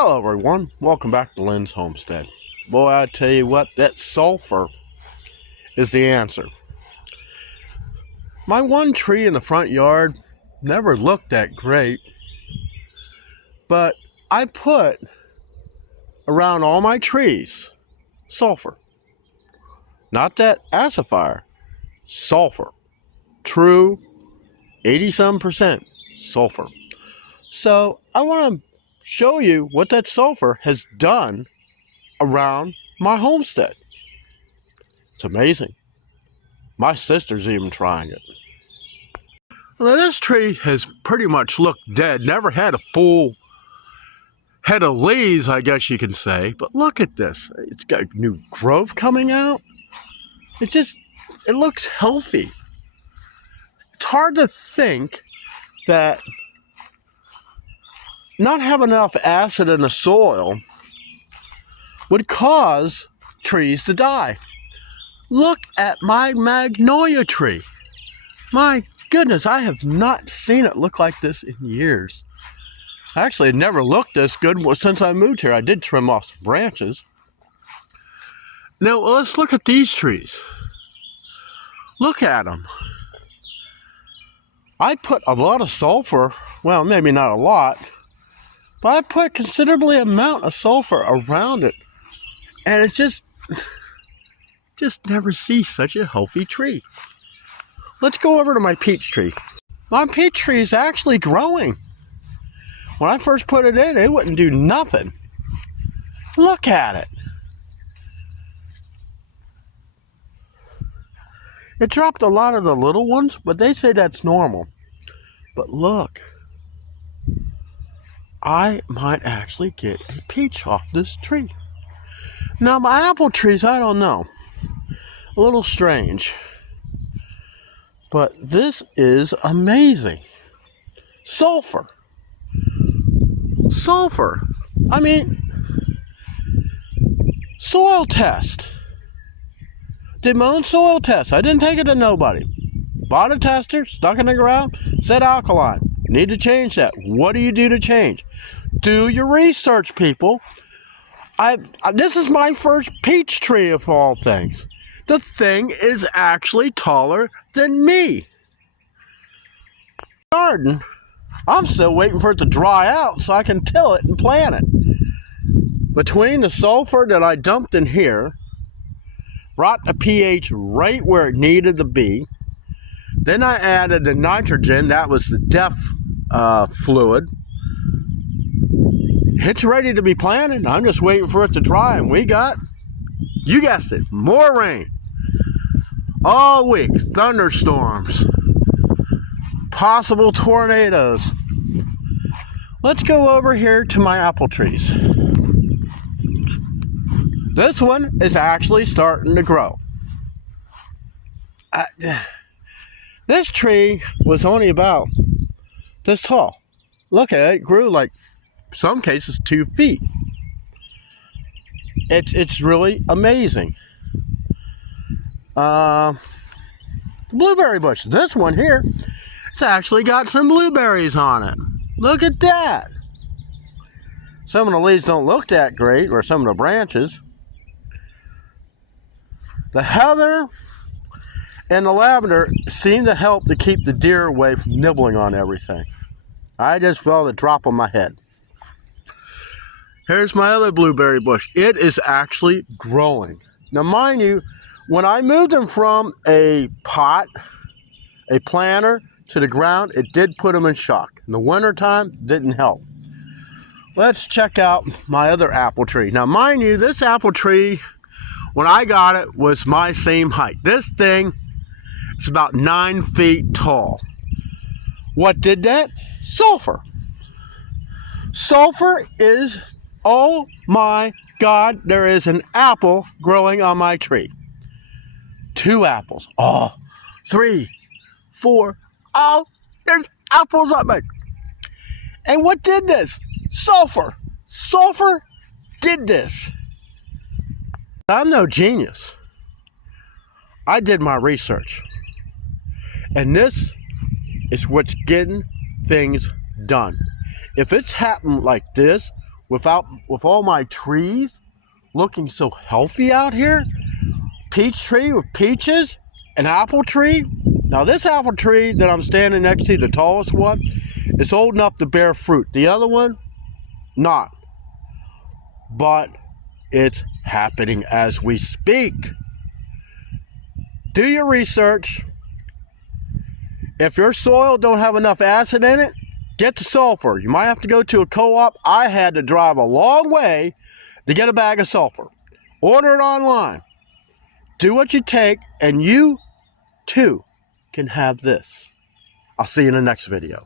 Hello everyone, welcome back to Lynn's Homestead. Boy, I tell you what, that sulfur is the answer. My one tree in the front yard never looked that great, but I put around all my trees sulfur. Not that acidifier, sulfur. True 80-some% sulfur. So I want to show you what that sulfur has done around my homestead. It's amazing. My sister's even trying it. Well, this tree has pretty much looked dead. Never had a full head of leaves, I guess you can say. But look at this. It's got new growth coming out. It looks healthy. It's hard to think that not having enough acid in the soil would cause trees to die. Look at my magnolia tree. My goodness, I have not seen it look like this in years. Actually, it never looked this good since I moved here. I did trim off some branches. Now, let's look at these trees. Look at them. I put a lot of sulfur, well, maybe not a lot, but I put considerably amount of sulfur around it. And it just never see such a healthy tree. Let's go over to my peach tree. My peach tree is actually growing. When I first put it in, it wouldn't do nothing. Look at it. It dropped a lot of the little ones, but they say that's normal. But look. I might actually get a peach off this tree. Now my apple trees, I don't know. A little strange. But this is amazing. Sulfur. Sulfur. I mean, soil test. Did my own soil test. I didn't take it to nobody. Bought a tester, stuck it in the ground, said alkaline. Need to change that. What do you do to change? Do your research, people. This is my first peach tree of all things. The thing is actually taller than me. Garden, I'm still waiting for it to dry out so I can till it and plant it. Between the sulfur that I dumped in here, brought the pH right where it needed to be. Then I added the nitrogen, that was the DEF fluid. It's ready to be planted. I'm just waiting for it to dry, and we got, you guessed it, more rain. All week, thunderstorms, possible tornadoes. Let's go over here to my apple trees. This one is actually starting to grow. This tree was only about this tall. Look at it, it grew like, some cases, 2 feet. It's really amazing. Blueberry bush. This one here, it's actually got some blueberries on it. Look at that. Some of the leaves don't look that great, or some of the branches. The heather and the lavender seem to help to keep the deer away from nibbling on everything. I just felt a drop on my head. Here's my other blueberry bush. It is actually growing. Now, mind you, when I moved them from a pot, a planter, to the ground, it did put them in shock. In the wintertime, didn't help. Let's check out my other apple tree. Now, mind you, this apple tree, when I got it, was my same height. This thing is about 9 feet tall. What did that? Sulfur. Sulfur is, oh my God, there is an apple growing on my tree. 2 apples. Oh, 3, 4. Oh, there's apples on my. And what did this? Sulfur. Sulfur did this. I'm no genius. I did my research. And this is what's getting things done. If it's happened like this with all my trees looking so healthy out here. Peach tree with peaches, an apple tree. Now this apple tree that I'm standing next to, the tallest one, is old enough to bear fruit. The other one, not. But it's happening as we speak. Do your research. If your soil don't have enough acid in it, get the sulfur. You might have to go to a co-op. I had to drive a long way to get a bag of sulfur. Order it online. Do what you take, and you too can have this. I'll see you in the next video.